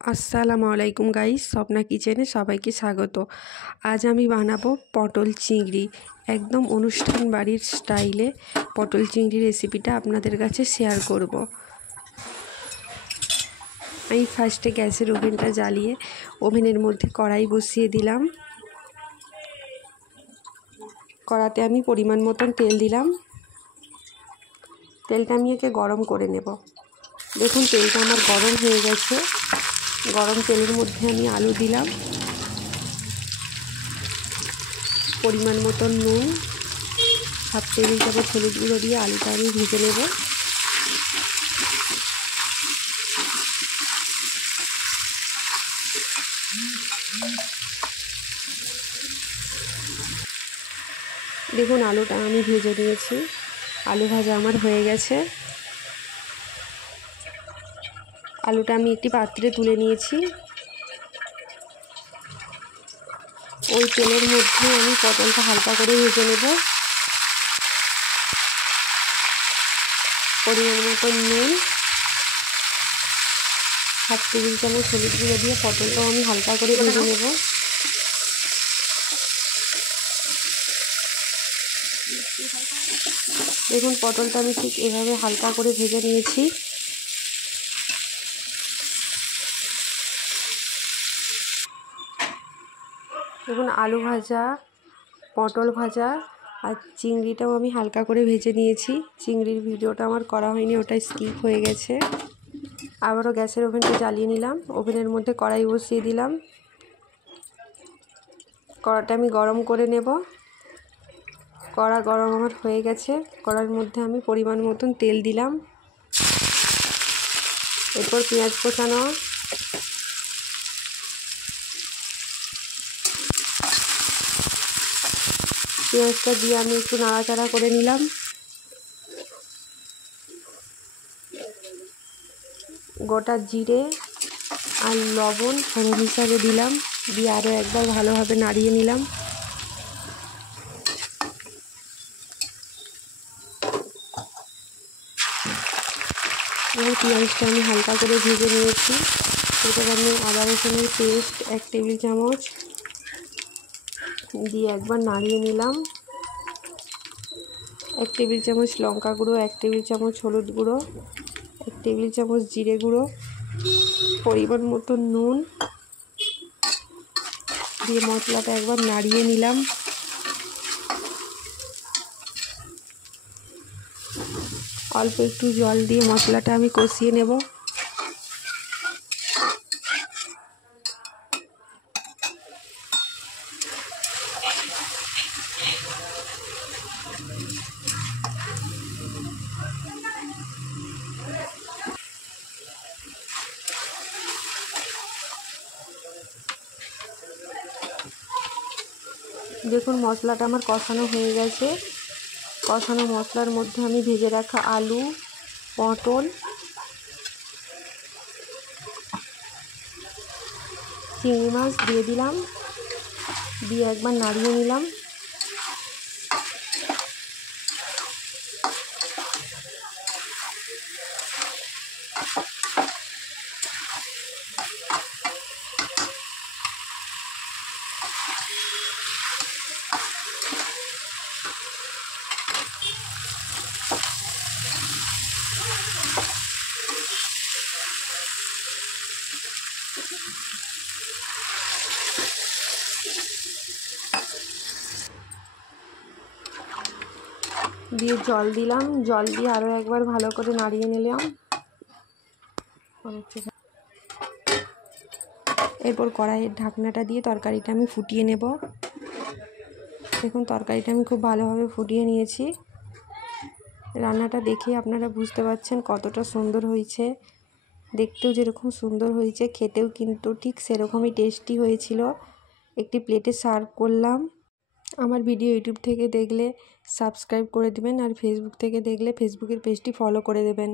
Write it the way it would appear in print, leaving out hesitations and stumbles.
আসসালামু আলাইকুম গাইস, স্বপ্না কিচেনে সবাইকে স্বাগত। আজ আমি বানাবো পটল চিংড়ি, একদম অনুষ্ঠান বাড়ির স্টাইলে পটল চিংড়ি রেসিপিটা আপনাদের কাছে শেয়ার করব। আমি ফার্স্টে গ্যাসের ওভেনটা জ্বালিয়ে ওভেনের মধ্যে কড়াই বসিয়ে দিলাম। কড়াতে আমি পরিমাণ মতন তেল দিলাম। তেলটা আমি একে গরম করে নেব। দেখুন তেলটা আমার গরম হয়ে গেছে। গরম তেলের মধ্যে আমি আলু দিলাম, পরিমাণ মতন নুন, হাফ টেবিল চামচ হলুদ গুঁড়ো দিয়ে আলুটা আমি ভেজে নেব। দেখুন আলুটা আমি ভেজে নিয়েছি, আলু ভাজা আমার হয়ে গেছে। আলুটা আমি একটি পাত্রে তুলে নিয়েছি। ওই তেলের মধ্যে আমি পটলটা হালকা করে ভেজে নেব। পরিমাণ মতন নুন, হাফ টেবিল চামচ হলুদ গুঁড়ো দিয়ে পটলটাও আমি হালকা করে ভেজে নেব। দেখুন পটলটা আমি ঠিক এভাবে হালকা করে ভেজে নিয়েছি। দেখুন আলু ভাজা, পটল ভাজা আর চিংড়িটাও আমি হালকা করে ভেজে নিয়েছি। চিংড়ির ভিডিওটা আমার করা হয়নি, ওটা স্কিপ হয়ে গেছে। আবারও গ্যাসের ওভেনটা জ্বালিয়ে নিলাম। ওভেনের মধ্যে কড়াই বসিয়ে দিলাম। কড়াটা আমি গরম করে নেব। কড়া গরম আমার হয়ে গেছে। কড়ার মধ্যে আমি পরিমাণ মতন তেল দিলাম। এরপর পেঁয়াজ কোচানো, পেঁয়াজটা দিয়ে আমি একটু নাড়াচাড়া করে নিলাম। গোটা জিরে আর লবণ ফোড়ন হিসাবে দিলাম, দিয়ে আরও একবার ভালোভাবে নাড়িয়ে নিলাম। এবং পেঁয়াজটা আমি হালকা করে ভেজে নিয়েছি। এরপর আমি আদা রসুনের পেস্ট 1 টেবিল চামচ দিয়ে একবার নাড়িয়ে নিলাম। 1 টেবিল চামচ লঙ্কা গুঁড়ো, 1 টেবিল চামচ হলুদ গুঁড়ো, 1 টেবিল চামচ জিরে গুঁড়ো, পরিমাণ মতো নুন দিয়ে মশলাটা একবার নাড়িয়ে নিলাম। অল্প একটু জল দিয়ে মশলাটা আমি কষিয়ে নেব। দেখুন মশলাটা আমার কষানো হয়ে গেছে। কষানো মশলার মধ্যে আমি ভেজে রাখা আলু, পটল, চিংড়ি মাছ দিয়ে দিলাম, দিয়ে একবার নাড়িয়ে নিলাম। দিয়ে জল দিলাম, জল দিয়ে আরও একবার ভালো করে নাড়িয়ে নিলাম। এরপর কড়াইয়ের ঢাকনাটা দিয়ে তরকারিটা আমি ফুটিয়ে নেব। দেখুন তরকারিটা আমি খুব ভালোভাবে ফুটিয়ে নিয়েছি। রান্নাটা দেখে আপনারা বুঝতে পারছেন কতটা সুন্দর হয়েছে। দেখতেও যেরকম সুন্দর হয়েছে, খেতেও কিন্তু ঠিক সেরকমই টেস্টি হয়েছিল। একটি প্লেটে সার্ভ করলাম। আমার ভিডিও ইউটিউব থেকে দেখলে সাবস্ক্রাইব করে দেবেন, আর ফেসবুক থেকে দেখলে ফেসবুকের পেজটি ফলো করে দেবেন।